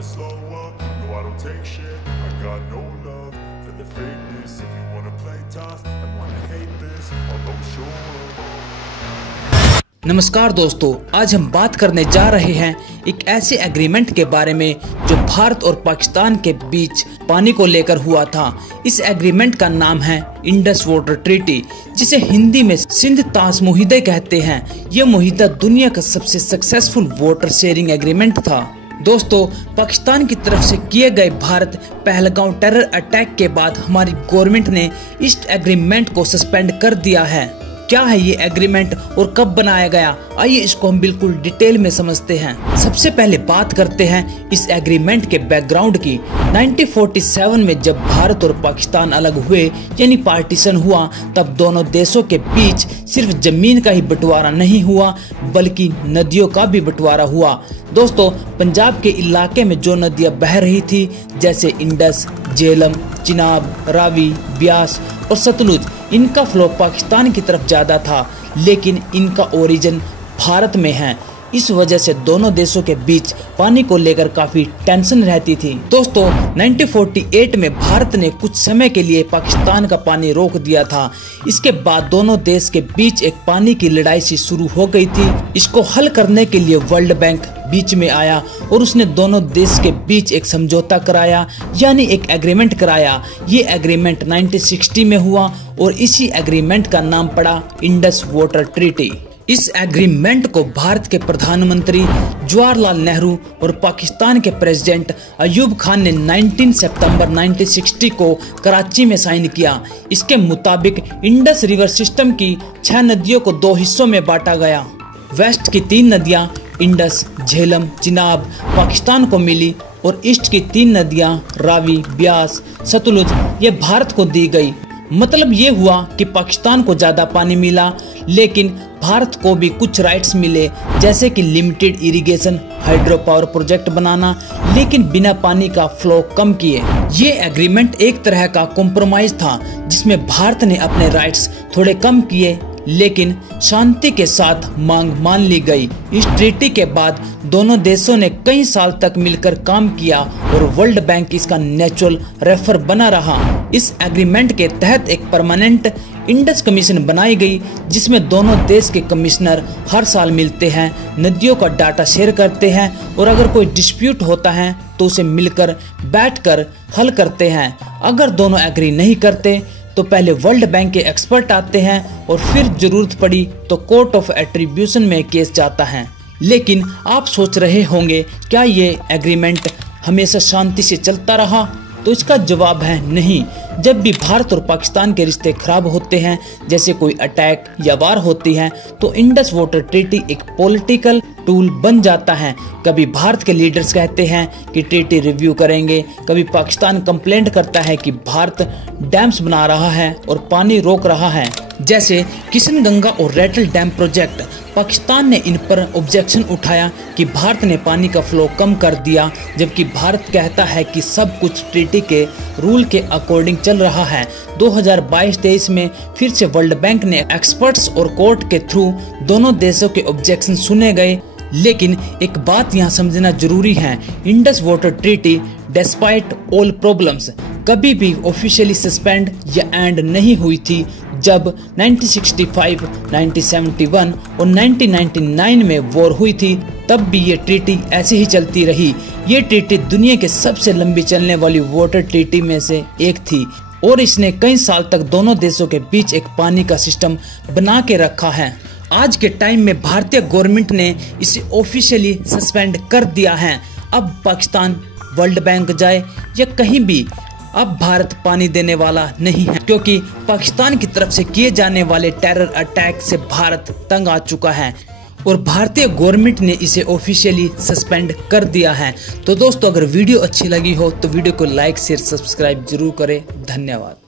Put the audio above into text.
never slow up, no I don't take shit, I got no love for the fakeness. If you wanna play tough and wanna hate this, I'll go show up. नमस्कार दोस्तों, आज हम बात करने जा रहे हैं एक ऐसे एग्रीमेंट के बारे में जो भारत और पाकिस्तान के बीच पानी को लेकर हुआ था। इस एग्रीमेंट का नाम है इंडस वाटर ट्रीटी, जिसे हिंदी में सिंध तास मुहिदे कहते हैं। यह मुहिदा दुनिया का सबसे सक्सेसफुल वाटर शेयरिंग एग्रीमेंट था। दोस्तों, पाकिस्तान की तरफ से किए गए भारत पहलगांव टेरर अटैक के बाद हमारी गवर्नमेंट ने इस एग्रीमेंट को सस्पेंड कर दिया है। क्या है ये एग्रीमेंट और कब बनाया गया, आइए इसको हम बिल्कुल डिटेल में समझते हैं। सबसे पहले बात करते हैं इस एग्रीमेंट के बैकग्राउंड की। 1947 में जब भारत और पाकिस्तान अलग हुए यानी पार्टीशन हुआ, तब दोनों देशों के बीच सिर्फ जमीन का ही बंटवारा नहीं हुआ बल्कि नदियों का भी बंटवारा हुआ। दोस्तों, पंजाब के इलाके में जो नदियां बह रही थी जैसे इंडस, झेलम, चिनाब, रावी, ब्यास और सतलुज, इनका फ्लो पाकिस्तान की तरफ ज्यादा था, लेकिन इनका ओरिजिन भारत में है। इस वजह से दोनों देशों के बीच पानी को लेकर काफी टेंशन रहती थी। दोस्तों, 1948 में भारत ने कुछ समय के लिए पाकिस्तान का पानी रोक दिया था। इसके बाद दोनों देश के बीच एक पानी की लड़ाई सी शुरू हो गई थी। इसको हल करने के लिए वर्ल्ड बैंक बीच में आया और उसने दोनों देश के बीच एक समझौता कराया यानी एक एग्रीमेंट कराया। ये एग्रीमेंट 1960 में हुआ और इसी एग्रीमेंट का नाम पड़ा इंडस वाटर ट्रीटी। इस एग्रीमेंट को भारत के प्रधानमंत्री जवाहरलाल नेहरू और पाकिस्तान के प्रेसिडेंट अयूब खान ने 19 सितंबर 1960 को कराची में साइन किया। इसके मुताबिक इंडस रिवर सिस्टम की 6 नदियों को 2 हिस्सों में बांटा गया। वेस्ट की 3 नदियां इंडस, झेलम, चिनाब पाकिस्तान को मिली और ईस्ट की 3 नदियां रावी, ब्यास, सतलुज ये भारत को दी गई। मतलब ये हुआ कि पाकिस्तान को ज्यादा पानी मिला, लेकिन भारत को भी कुछ राइट्स मिले, जैसे कि limited irrigation, hydro power project बनाना, लेकिन बिना पानी का फ्लो कम किए। ये एग्रीमेंट एक तरह का कॉम्प्रोमाइज था, जिसमें भारत ने अपने राइट्स थोड़े कम किए, लेकिन शांति के साथ मांग मान ली गई। इस ट्रीटी के बाद दोनों देशों ने कई साल तक मिलकर काम किया और वर्ल्ड बैंक इसका नेचुरल रेफर बना रहा। इस एग्रीमेंट के तहत एक परमानेंट इंडस कमीशन बनाई गई, जिसमें दोनों देश के कमिश्नर हर साल मिलते हैं, नदियों का डाटा शेयर करते हैं और अगर कोई डिस्प्यूट होता है तो उसे मिलकर बैठकर हल करते हैं। अगर दोनों एग्री नहीं करते तो पहले वर्ल्ड बैंक के एक्सपर्ट आते हैं और फिर जरूरत पड़ी तो कोर्ट ऑफ एट्रीब्यूशन में केस जाता है। लेकिन आप सोच रहे होंगे, क्या ये एग्रीमेंट हमेशा शांति से चलता रहा? तो इसका जवाब है नहीं। जब भी भारत और पाकिस्तान के रिश्ते खराब होते हैं, जैसे कोई अटैक या वार होती है, तो इंडस वाटर ट्रीटी एक पॉलिटिकल टूल बन जाता है। कभी भारत के लीडर्स कहते हैं कि ट्रीटी रिव्यू करेंगे, कभी पाकिस्तान कंप्लेंट करता है कि भारत डैम्स बना रहा है और पानी रोक रहा है। जैसे किशनगंगा और रेटल डैम प्रोजेक्ट, पाकिस्तान ने इन पर ऑब्जेक्शन उठाया कि भारत ने पानी का फ्लो कम कर दिया, जबकि भारत कहता है कि सब कुछ ट्रीटी के रूल के अकॉर्डिंग चल रहा है। 2022-23 में फिर से वर्ल्ड बैंक ने एक्सपर्ट्स और कोर्ट के थ्रू दोनों देशों के ऑब्जेक्शन सुने गए। लेकिन एक बात यहाँ समझना जरूरी है, Indus water treaty despite all problems कभी भी ऑफिशियली सस्पेंड या एंड नहीं हुई थी। जब 1965, 1971 और 1999 में वॉर हुई थी, तब भी ये ट्रीटी ऐसे ही चलती रही। ये ट्रीटी दुनिया के सबसे लंबी चलने वाली वाटर ट्रीटी में से एक थी और इसने कई साल तक दोनों देशों के बीच एक पानी का सिस्टम बना के रखा है। आज के टाइम में भारतीय गवर्नमेंट ने इसे ऑफिशियली सस्पेंड कर दिया है। अब पाकिस्तान वर्ल्ड बैंक जाए या कहीं भी, अब भारत पानी देने वाला नहीं है, क्योंकि पाकिस्तान की तरफ से किए जाने वाले टेरर अटैक से भारत तंग आ चुका है और भारतीय गवर्नमेंट ने इसे ऑफिशियली सस्पेंड कर दिया है। तो दोस्तों, अगर वीडियो अच्छी लगी हो तो वीडियो को लाइक, शेयर, सब्सक्राइब जरूर करें। धन्यवाद।